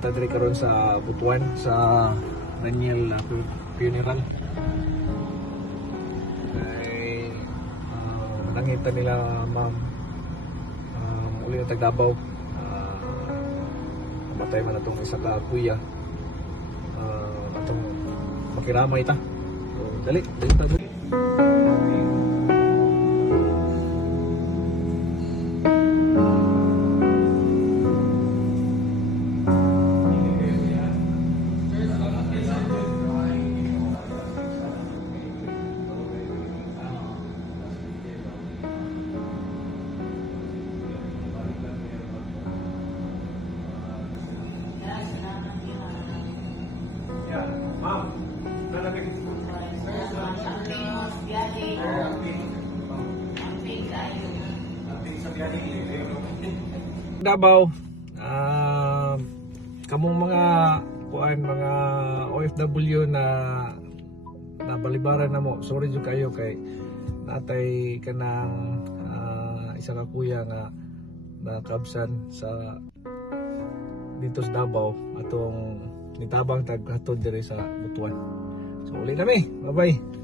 nata diri karon sa Butuan sa Daniel funeral. Ay nangita nila ma'am uli ang tagdabaw. Matay man atong isa ka kuya. Atong makiramay ta. So, dali ta. Ma'am, nalapit. Davao, kamong mga mga OFW na balibaran na mo, sorry jud kayo kay natay kanang isa ka kuya nga nakabsan sa dito sa Davao atong nitabang taghatod diri sa Butuan. So uli na mi, bye bye.